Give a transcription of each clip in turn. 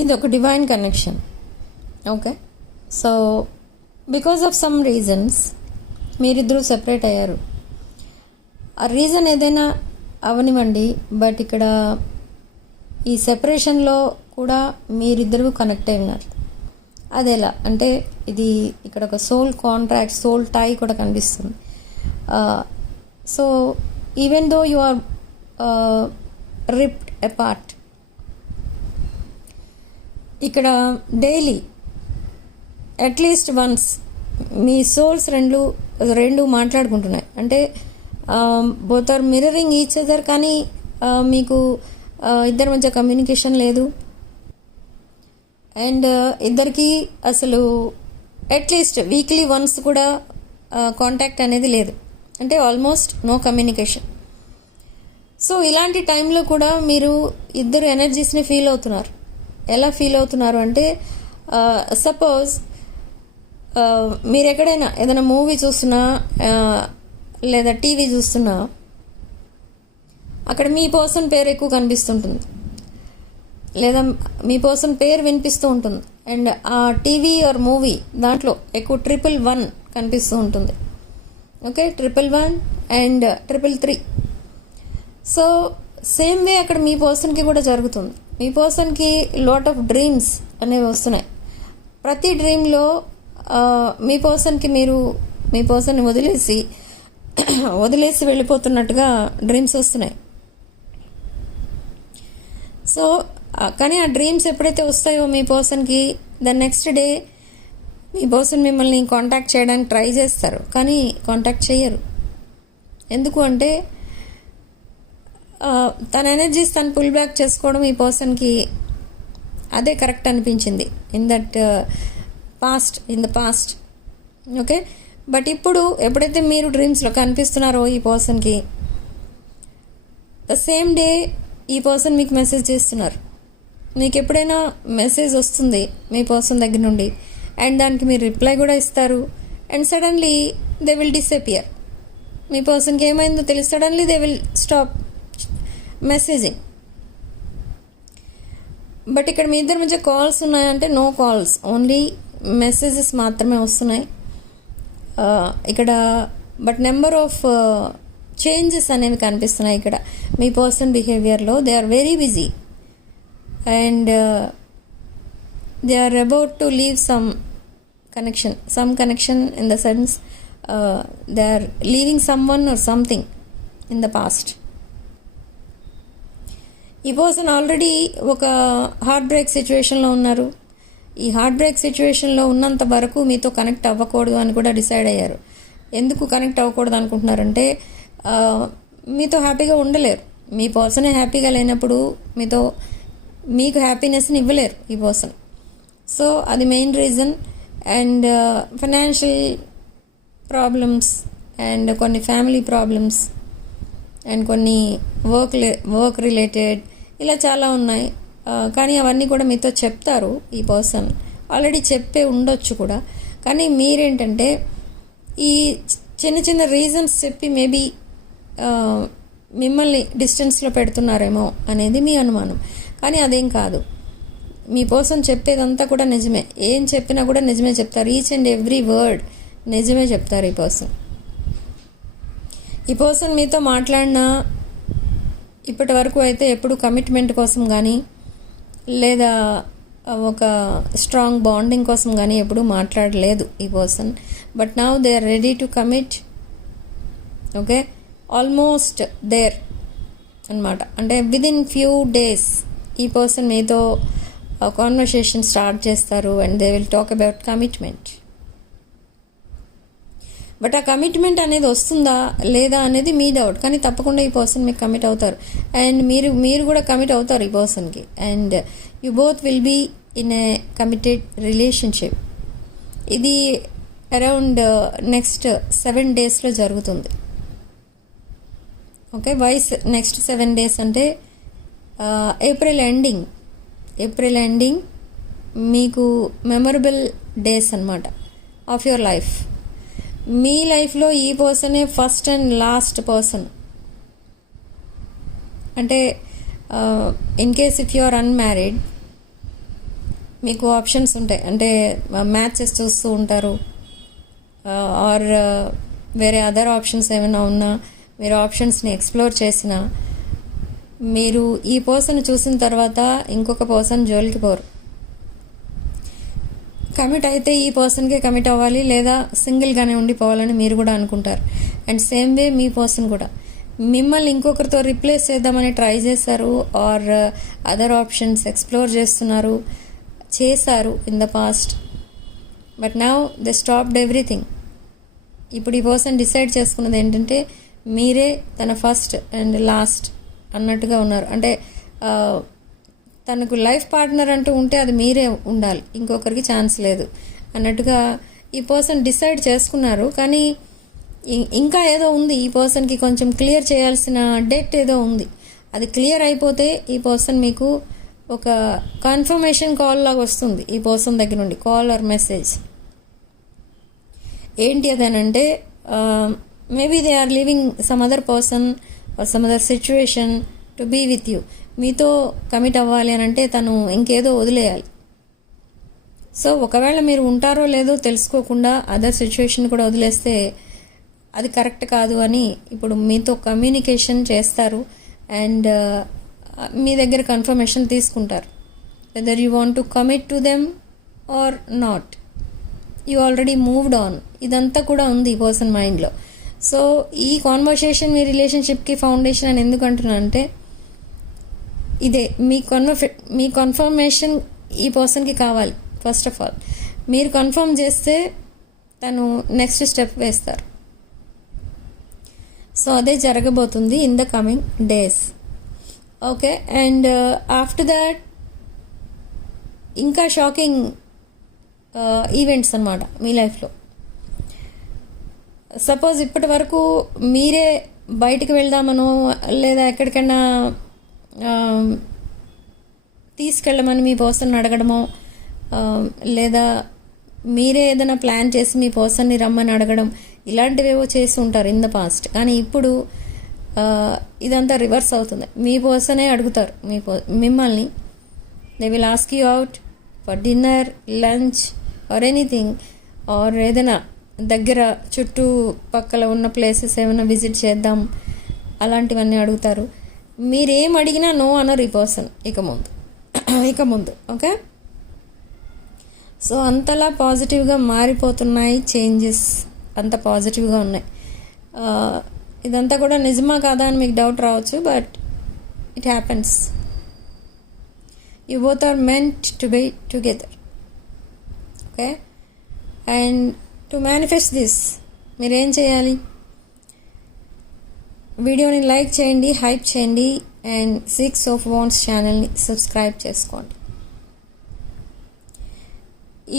ఇది ఒక divine connection. Okay, so because of some reasons మీరిద్దరూ సెపరేట్ అయ్యారు. ఆ రీజన్ ఏదైనా అవనివ్వండి, బట్ ఇక్కడ ఈ సెపరేషన్లో కూడా మీరిద్దరూ కనెక్ట్ అయి ఉన్నారు. అదెలా అంటే ఇది ఇక్కడ ఒక సోల్ కాంట్రాక్ట్, సోల్ టై కూడా కనిపిస్తుంది. So even though you are ripped apart, ఇక్కడ డైలీ అట్లీస్ట్ వన్స్ మీ సోల్స్ రెండు మాట్లాడుకుంటున్నాయి. అంటే both are mirroring each other, కానీ మీకు ఇద్దరి మధ్య కమ్యూనికేషన్ లేదు. అండ్ ఇద్దరికి అసలు అట్లీస్ట్ వీక్లీ వన్స్ కూడా కాంటాక్ట్ అనేది లేదు. అంటే ఆల్మోస్ట్ నో కమ్యూనికేషన్. సో ఇలాంటి టైంలో కూడా మీరు ఇద్దరు ఎనర్జీస్ని ఫీల్ అవుతున్నారు. ఎలా ఫీల్ అవుతున్నారు అంటే సపోజ్ మీరు ఎక్కడైనా ఏదైనా మూవీ చూస్తున్నా లేదా టీవీ చూస్తున్నా అక్కడ మీ పర్సన్ పేరు ఎక్కువ కనిపిస్తుంటుంది, లేదా మీ పర్సన్ పేరు వినిపిస్తూ ఉంటుంది. అండ్ ఆ టీవీ ఆర్ మూవీ దాంట్లో ఎక్కువ 111 కనిపిస్తూ ఉంటుంది. Okay, 111 and 333. So same way అక్కడ మీ పర్సన్కి కూడా జరుగుతుంది. మీ పర్సన్కి లాట్ ఆఫ్ డ్రీమ్స్ అనేవి వస్తున్నాయి. ప్రతి డ్రీమ్లో మీ పర్సన్కి మీరు మీ పర్సన్ని వదిలేసి వెళ్ళిపోతున్నట్టుగా డ్రీమ్స్ వస్తున్నాయి. సో కానీ ఆ డ్రీమ్స్ ఎప్పుడైతే వస్తాయో మీ పర్సన్కి, the next day me person మిమ్మల్ని కాంటాక్ట్ చేయడానికి ట్రై చేస్తారు, కానీ కాంటాక్ట్ చేయరు. ఎందుకు అంటే తన ఎనర్జీస్ తను పుల్ బ్యాక్ చేసుకోవడం ఈ పర్సన్కి అదే కరెక్ట్ అనిపించింది in the past. Okay, but ఇప్పుడు ఎప్పుడైతే మీరు డ్రీమ్స్లో కనిపిస్తున్నారో ఈ పర్సన్కి, ద సేమ్ డే ఈ పర్సన్ మీకు మెసేజ్ చేస్తున్నారు. మీకు ఎప్పుడైనా మెసేజ్ వస్తుంది మీ పర్సన్ దగ్గర నుండి, అండ్ దానికి మీరు రిప్లై కూడా ఇస్తారు, and suddenly they will disappear. మీ పర్సన్కి ఏమైందో తెలిసి suddenly they will stop messaging. But ఇక్కడ మీ ఇద్దరి మధ్య కాల్స్ ఉన్నాయంటే నో కాల్స్, ఓన్లీ మెసేజెస్ మాత్రమే వస్తున్నాయి ఇక్కడ. బట్ నెంబర్ ఆఫ్ చేంజెస్ అనేవి కనిపిస్తున్నాయి ఇక్కడ మీ పర్సన్ బిహేవియర్లో. They are very busy and they are about to leave some connection in the sense they are leaving someone or something in the past. ఈ person already ఒక heart break సిచ్యువేషన్లో ఉన్నారు. ఈ హార్ట్ బ్రేక్ సిచ్యువేషన్లో ఉన్నంత వరకు మీతో connect అవ్వకూడదు అని కూడా డిసైడ్ అయ్యారు. ఎందుకు కనెక్ట్ అవ్వకూడదు అనుకుంటున్నారంటే మీతో హ్యాపీగా ఉండలేరు. మీ పర్సనే హ్యాపీగా లేనప్పుడు మీకు హ్యాపీనెస్ని ఇవ్వలేరు ఈ పర్సన్. సో అది main reason. And financial problems and కొన్ని ఫ్యామిలీ ప్రాబ్లమ్స్ అండ్ కొన్ని వర్క్ రిలేటెడ్ ఇలా చాలా ఉన్నాయి. కానీ అవన్నీ కూడా మీతో చెప్తారు ఈ పర్సన్, ఆల్రెడీ చెప్పే ఉండొచ్చు కూడా. కానీ మీరేంటంటే ఈ చిన్న చిన్న రీజన్స్ చెప్పి మేబీ మిమ్మల్ని డిస్టెన్స్లో పెడుతున్నారేమో అనేది మీ అనుమానం. కానీ అదేం కాదు. మీ పర్సన్ చెప్పేదంతా కూడా నిజమే. ఏం చెప్పినా కూడా నిజమే చెప్తారు. ఈచ్ అండ్ ఎవ్రీ వర్డ్ నిజమే చెప్తారు ఈ పర్సన్. ఈ పర్సన్ మీతో మాట్లాడినా ఇప్పటి వరకు అయితే ఎప్పుడు కమిట్మెంట్ కోసం కానీ లేదా ఒక స్ట్రాంగ్ బాండింగ్ కోసం కానీ ఎప్పుడూ మాట్లాడలేదు ఈ person. But now they are ready to commit. Okay, almost there అనమాట. అంటే విదిన్ ఫ్యూ డేస్ ఈ పర్సన్ మీతో కాన్వర్సేషన్ స్టార్ట్ చేస్తారు and they will talk about commitment. But ఆ కమిట్మెంట్ అనేది వస్తుందా లేదా అనేది మీ డౌట్. కానీ తప్పకుండా ఈ పర్సన్ మీకు కమిట్ అవుతారు అండ్ మీరు కూడా కమిట్ అవుతారు ఈ పర్సన్కి. And you both will be in a committed relationship. ఇది అరౌండ్ నెక్స్ట్ 7 డేస్లో జరుగుతుంది. ఓకే, వైస్ నెక్స్ట్ 7 డేస్ అంటే ఏప్రిల్ ఎండింగ్ మీకు మెమరబుల్ డేస్ అన్నమాట ఆఫ్ యువర్ లైఫ్. మీ లైఫ్లో ఈ పర్సనే ఫస్ట్ అండ్ లాస్ట్ పర్సన్. అంటే in case if you are unmarried మీకు ఆప్షన్స్ ఉంటాయి, అంటే మ్యాచెస్ చూస్తూ ఉంటారు, ఆర్ వేరే అదర్ ఆప్షన్స్ ఏమైనా ఉన్నా మీరు ఆప్షన్స్ని ఎక్స్ప్లోర్ చేసినా మీరు ఈ పర్సన్ చూసిన తర్వాత ఇంకొక పర్సన్ జోలికి పోరు. కమిట్ అయితే ఈ పర్సన్కే కమిట్ అవ్వాలి, లేదా సింగిల్గానే ఉండిపోవాలని మీరు కూడా అనుకుంటారు. And same way me person కూడా మిమ్మల్ని ఇంకొకరితో రిప్లేస్ చేద్దామని ట్రై చేశారు, ఆర్ అదర్ ఆప్షన్స్ ఎక్స్ప్లోర్ చేశారు in the past. But now they stopped everything. ఇప్పుడు ఈ పర్సన్ డిసైడ్ చేసుకున్నది ఏంటంటే మీరే తన ఫస్ట్ అండ్ లాస్ట్ అన్నట్టుగా ఉన్నారు. అంటే తనకు లైఫ్ పార్ట్నర్ అంటూ ఉంటే అది మీరే ఉండాలి, ఇంకొకరికి ఛాన్స్ లేదు అన్నట్టుగా ఈ పర్సన్ డిసైడ్ చేసుకున్నారు. కానీ ఇంకా ఏదో ఉంది, ఈ పర్సన్కి కొంచెం క్లియర్ చేయాల్సిన డెట్ ఏదో ఉంది. అది క్లియర్ అయిపోతే ఈ పర్సన్ మీకు ఒక కన్ఫర్మేషన్ కాల్ లాగా వస్తుంది ఈ పర్సన్ దగ్గర నుండి, కాల్ ఆర్ మెసేజ్. ఏంటి అదేనంటే maybe they are living some other person or some other situation to be with you. మీతో కమిట్ అవ్వాలి అని అంటే తను ఇంకేదో వదిలేయాలి. సో ఒకవేళ మీరు ఉంటారో లేదో తెలుసుకోకుండా అదర్ సిచ్యువేషన్ కూడా వదిలేస్తే అది కరెక్ట్ కాదు అని ఇప్పుడు మీతో కమ్యూనికేషన్ చేస్తారు అండ్ మీ దగ్గర కన్ఫర్మేషన్ తీసుకుంటారు. Whether you want to commit to them or not, you already moved on. ఇదంతా కూడా ఉంది ఈ పర్సన్ మైండ్లో. సో ఈ కాన్వర్సేషన్ మీ రిలేషన్షిప్కి ఫౌండేషన్ అని ఎందుకు అంటున్నా అంటే ఇదే మీ కన్ఫర్మేషన్ ఈ పర్సన్కి కావాలి. ఫస్ట్ ఆఫ్ ఆల్ మీరు కన్ఫర్మ్ చేస్తే తను నెక్స్ట్ స్టెప్ వేస్తారు. సో అదే జరగబోతుంది in the coming days. Okay, and after that ఇంకా షాకింగ్ ఈవెంట్స్ అన్నమాట మీ లైఫ్లో. సపోజ్ ఇప్పటి వరకు మీరే బయటికి వెళ్దామనో లేదా ఎక్కడికైనా తీసుకెళ్ళమని మీ పర్సన్ అడగడమో, లేదా మీరే ఏదైనా ప్లాన్ చేసి మీ పర్సన్ని రమ్మని అడగడం, ఇలాంటివేవో చేసి ఉంటారు ఇన్ ద పాస్ట్. కానీ ఇప్పుడు ఇదంతా రివర్స్ అవుతుంది. మీ పర్సనే అడుగుతారు మిమ్మల్ని. They will ask you out for dinner, lunch or anything, or ఏదైనా దగ్గర చుట్టుపక్కల ఉన్న ప్లేసెస్ ఏమైనా విజిట్ చేద్దాం, అలాంటివన్నీ అడుగుతారు. మీరేం అడిగినా నో అనరు ఈ పర్సన్ ఇక ముందు. ఓకే, సో అంతలా పాజిటివ్గా మారిపోతున్నాయి చేంజెస్, అంత పాజిటివ్గా ఉన్నాయి. ఇదంతా కూడా నిజమా కాదా అని మీకు డౌట్ రావచ్చు, but it happens. You both are meant to be together. Okay, and to manifest this మీరేం చేయాలి? వీడియోని లైక్ చేయండి, హైప్ చేయండి, అండ్ 6 of Wands ఛానల్ని సబ్స్క్రైబ్ చేసుకోండి.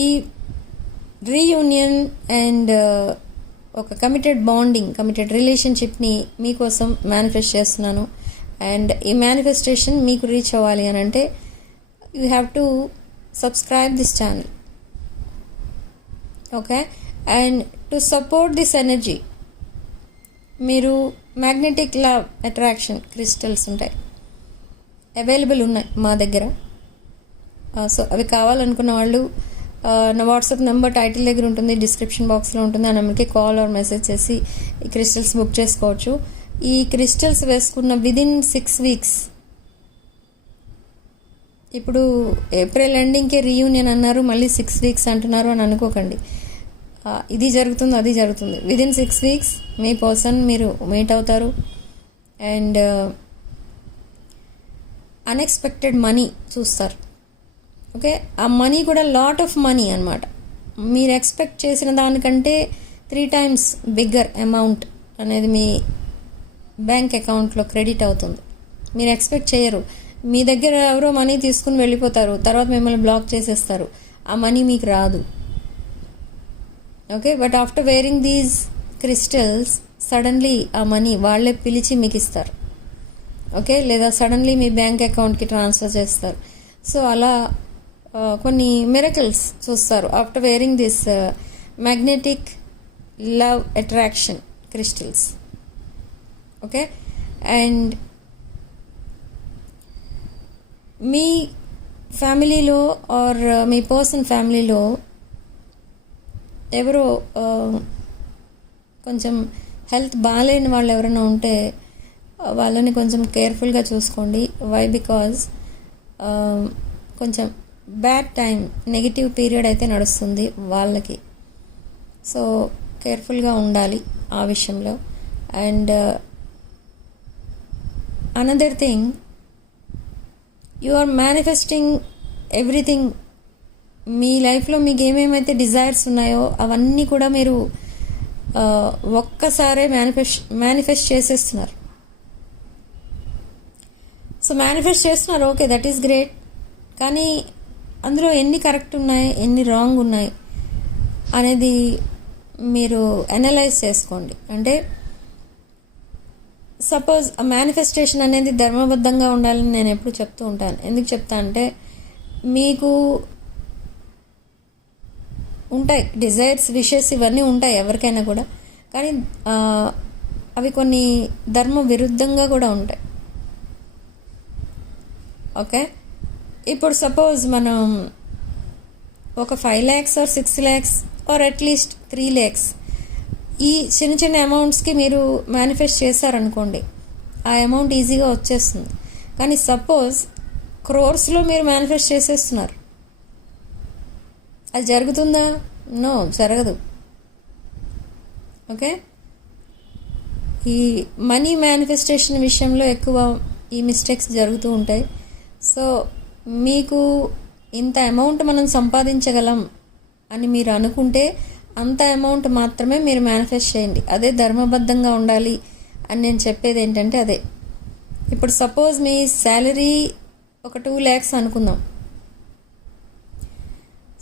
ఈ రీయూనియన్ అండ్ ఒక కమిటెడ్ రిలేషన్షిప్ని మీకోసం మేనిఫెస్ట్ చేస్తున్నాను. అండ్ ఈ మేనిఫెస్టేషన్ మీకు రీచ్ అవ్వాలి అని అంటే you have to subscribe this channel. Okay, and to support this energy మీరు మ్యాగ్నెటిక్ లవ్ అట్రాక్షన్ క్రిస్టల్స్ ఉంటాయి, అవైలబుల్ ఉన్నాయి మా దగ్గర. సో అవి కావాలనుకున్న వాళ్ళు నా వాట్సాప్ నెంబర్ టైటిల్ దగ్గర ఉంటుంది, డిస్క్రిప్షన్ బాక్స్లో ఉంటుంది. ఆ నెంబర్కి కాల్ ఆర్ మెసేజ్ చేసి ఈ క్రిస్టల్స్ బుక్ చేసుకోవచ్చు. ఈ క్రిస్టల్స్ వేసుకున్న విదిన్ 6 weeks, ఇప్పుడు ఏప్రిల్ ఎండింగ్కే రీయూనియన్ అన్నారు, మళ్ళీ 6 weeks అంటున్నారు అని అనుకోకండి. ఇది జరుగుతుంది, అది జరుగుతుంది. విదిన్ 6 weeks మీ పర్సన్ మీరు మీట్ అవుతారు. అండ్ అన్ఎక్స్పెక్టెడ్ మనీ చూస్తారు. ఓకే, ఆ మనీ కూడా లాట్ ఆఫ్ మనీ అనమాట. మీరు ఎక్స్పెక్ట్ చేసిన దానికంటే 3 times బిగ్గర్ అమౌంట్ అనేది మీ బ్యాంక్ అకౌంట్లో క్రెడిట్ అవుతుంది. మీరు ఎక్స్పెక్ట్ చేయరు. మీ దగ్గర ఎవరో మనీ తీసుకుని వెళ్ళిపోతారు, తర్వాత మిమ్మల్ని బ్లాక్ చేసేస్తారు, ఆ మనీ మీకు రాదు. Okay, but after wearing these crystals suddenly ఆ మనీ వాళ్ళే పిలిచి మీకు ఇస్తారు. ఓకే, లేదా సడన్లీ మీ బ్యాంక్ అకౌంట్కి ట్రాన్స్ఫర్ చేస్తారు. సో అలా కొన్ని మిరకల్స్ చూస్తారు after wearing this magnetic love attraction crystals. Okay, and మీ ఫ్యామిలీలో ఆర్ మీ పర్సన్ ఫ్యామిలీలో ఎవరో కొంచెం హెల్త్ బాగాలేని వాళ్ళు ఎవరైనా ఉంటే వాళ్ళని కొంచెం కేర్ఫుల్గా చూసుకోండి. వై? బికాజ్ కొంచెం బ్యాడ్ టైం, నెగిటివ్ పీరియడ్ అయితే నడుస్తుంది వాళ్ళకి. సో కేర్ఫుల్గా ఉండాలి ఆ విషయంలో. And another thing, you are manifesting everything. మీ లైఫ్లో మీకు ఏమేమైతే డిజైర్స్ ఉన్నాయో అవన్నీ కూడా మీరు ఒక్కసారే మేనిఫెస్ట్ చేసేస్తున్నారు. సో మేనిఫెస్ట్ చేస్తున్నారు, ఓకే, దట్ ఈస్ గ్రేట్. కానీ అందులో ఎన్ని కరెక్ట్ ఉన్నాయి, ఎన్ని రాంగ్ ఉన్నాయి అనేది మీరు అనలైజ్ చేసుకోండి. అంటే సపోజ్ ఆ మేనిఫెస్టేషన్ అనేది ధర్మబద్ధంగా ఉండాలని నేను ఎప్పుడు చెప్తూ ఉంటాను. ఎందుకు చెప్తా అంటే, మీకు ఉంటాయి డిజైర్స్, విషెస్, ఇవన్నీ ఉంటాయి ఎవరికైనా కూడా. కానీ అవి కొన్ని ధర్మ విరుద్ధంగా కూడా ఉంటాయి. ఓకే, ఇప్పుడు సపోజ్ మనం ఒక 5 lakhs ఆర్ 6 lakhs ఆర్ అట్లీస్ట్ 3 lakhs ఈ చిన్న చిన్న అమౌంట్స్కి మీరు మేనిఫెస్ట్ చేశారనుకోండి, ఆ అమౌంట్ ఈజీగా వచ్చేస్తుంది. కానీ సపోజ్ క్రోర్స్లో మీరు మేనిఫెస్ట్ చేసేస్తున్నారు, అది జరుగుతుందా? నో, జరగదు. ఓకే, ఈ మనీ మేనిఫెస్టేషన్ విషయంలో ఎక్కువ ఈ మిస్టేక్స్ జరుగుతూ ఉంటాయి. సో మీకు ఇంత అమౌంట్ మనం సంపాదించగలం అని మీరు అనుకుంటే అంత అమౌంట్ మాత్రమే మీరు మేనిఫెస్ట్ చేయండి. అదే ధర్మబద్ధంగా ఉండాలి అని నేను చెప్పేది ఏంటంటే అదే. ఇప్పుడు సపోజ్ మీ శాలరీ ఒక 2 lakhs అనుకుందాం.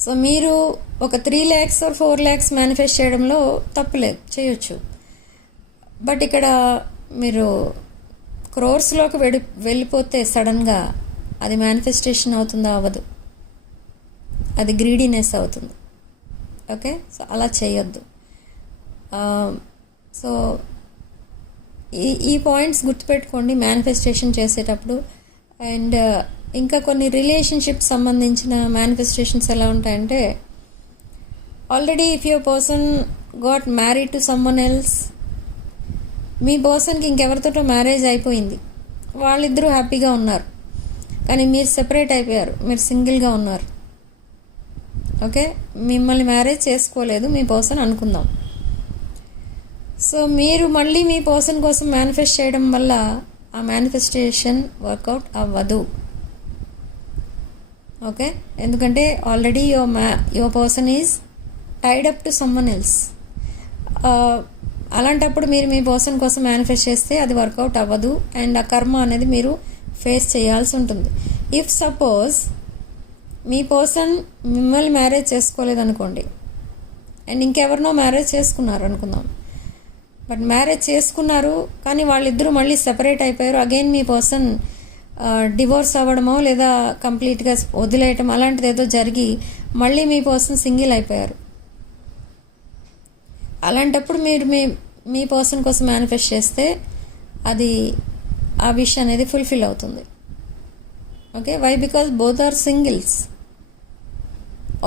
సో మీరు ఒక 3 lakhs ఆర్ 4 lakhs మేనిఫెస్ట్ చేయడంలో తప్పులేదు, చేయొచ్చు. బట్ ఇక్కడ మీరు క్రోర్స్లోకి వెళ్ళిపోతే సడన్గా అది మేనిఫెస్టేషన్ అవుతుందా? అవ్వదు, అది గ్రీడీనెస్ అవుతుంది. ఓకే, సో అలా చేయొద్దు. సో ఈ పాయింట్స్ గుర్తుపెట్టుకోండి మేనిఫెస్టేషన్ చేసేటప్పుడు. అండ్ ఇంకా కొన్ని రిలేషన్షిప్ సంబంధించిన మేనిఫెస్టేషన్స్ ఎలా ఉంటాయంటే, already if your person got married to someone else, మీ పర్సన్కి ఇంకెవరితోటో మ్యారేజ్ అయిపోయింది, వాళ్ళిద్దరూ హ్యాపీగా ఉన్నారు, కానీ మీరు సెపరేట్ అయిపోయారు, మీరు సింగిల్గా ఉన్నారు. ఓకే, మిమ్మల్ని మ్యారేజ్ చేసుకోలేదు మీ పర్సన్ అనుకుందాం. సో మీరు మళ్ళీ మీ పర్సన్ కోసం మేనిఫెస్ట్ చేయడం వల్ల ఆ మేనిఫెస్టేషన్ వర్కౌట్ అవ్వదు. ఓకే, ఎందుకంటే already your person is tied up to someone else. అలాంటప్పుడు మీరు మీ పర్సన్ కోసం మేనిఫెస్ట్ చేస్తే అది వర్కౌట్ అవ్వదు. అండ్ ఆ కర్మ అనేది మీరు ఫేస్ చేయాల్సి ఉంటుంది. ఇఫ్ సపోజ్ మీ పర్సన్ మిమ్మల్ని మ్యారేజ్ చేసుకోలేదనుకోండి, అండ్ ఇంకెవరినో మ్యారేజ్ చేసుకున్నారు అనుకుందాం. బట్ మ్యారేజ్ చేసుకున్నారు కానీ వాళ్ళిద్దరూ మళ్ళీ సెపరేట్ అయిపోయారు. అగైన్ మీ పర్సన్ డివోర్స్ అవ్వడమో లేదా కంప్లీట్గా వదిలేయటం అలాంటిది ఏదో జరిగి మళ్ళీ మీ పర్సన్ సింగిల్ అయిపోయారు. అలాంటప్పుడు మీరు మీ పర్సన్ కోసం మేనిఫెస్ట్ చేస్తే అది ఆ విష్ అనేది ఫుల్ఫిల్ అవుతుంది. Okay, why? Because both are singles.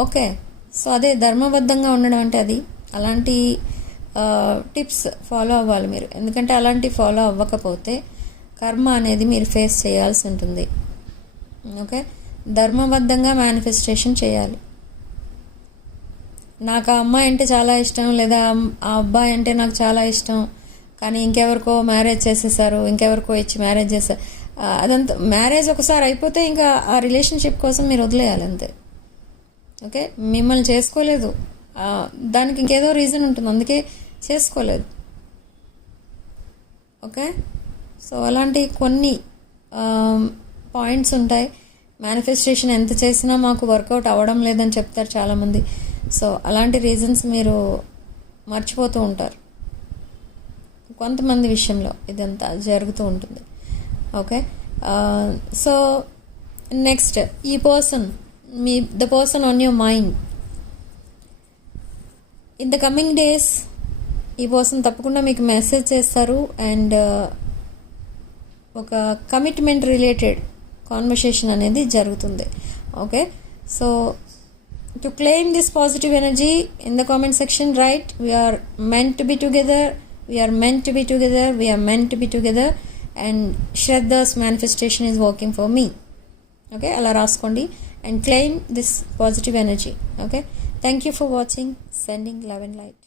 Okay, so అదే ధర్మబద్ధంగా ఉండడం అంటే అది. అలాంటి టిప్స్ ఫాలో అవ్వాలి మీరు. ఎందుకంటే అలాంటి ఫాలో అవ్వకపోతే కర్మ అనేది మీరు ఫేస్ చేయాల్సి ఉంటుంది. ఓకే, ధర్మబద్ధంగా మేనిఫెస్టేషన్ చేయాలి. నాకు ఆ అమ్మాయి అంటే చాలా ఇష్టం, లేదా ఆ అబ్బాయి అంటే నాకు చాలా ఇష్టం, కానీ ఇంకెవరికో మ్యారేజ్ చేసేసారు, ఇంకెవరికో ఇచ్చి మ్యారేజ్ చేశారు. అదంతా మ్యారేజ్ ఒకసారి అయిపోతే ఇంకా ఆ రిలేషన్షిప్ కోసం మీరు వదిలేయాలి అంతే. ఓకే, మిమ్మల్ని చేసుకోలేదు, దానికి ఇంకేదో రీజన్ ఉంటుంది, అందుకే చేసుకోలేదు. ఓకే, సో అలాంటి కొన్ని పాయింట్స్ ఉంటాయి. మేనిఫెస్టేషన్ ఎంత చేసినా మాకు వర్కౌట్ అవ్వడం లేదని చెప్తారు చాలామంది. సో అలాంటి రీజన్స్ మీరు మర్చిపోతూ ఉంటారు. కొంతమంది విషయంలో ఇదంతా జరుగుతూ ఉంటుంది. ఓకే, సో నెక్స్ట్ ఈ person, the person on your mind in the coming days, ఈ పర్సన్ తప్పకుండా మీకు మెసేజ్ చేస్తారు. అండ్ ఒక కమిట్మెంట్ రిలేటెడ్ కాన్వర్సేషన్ అనేది జరుగుతుంది. Okay, so to claim this positive energy, in the comment section write, we are meant to be together, we are meant to be together, we are meant to be together, and Shraddha's manifestation is working for me. Okay, అలా రాసుకోండి and claim this positive energy. Okay, thank you for watching. Sending love and light.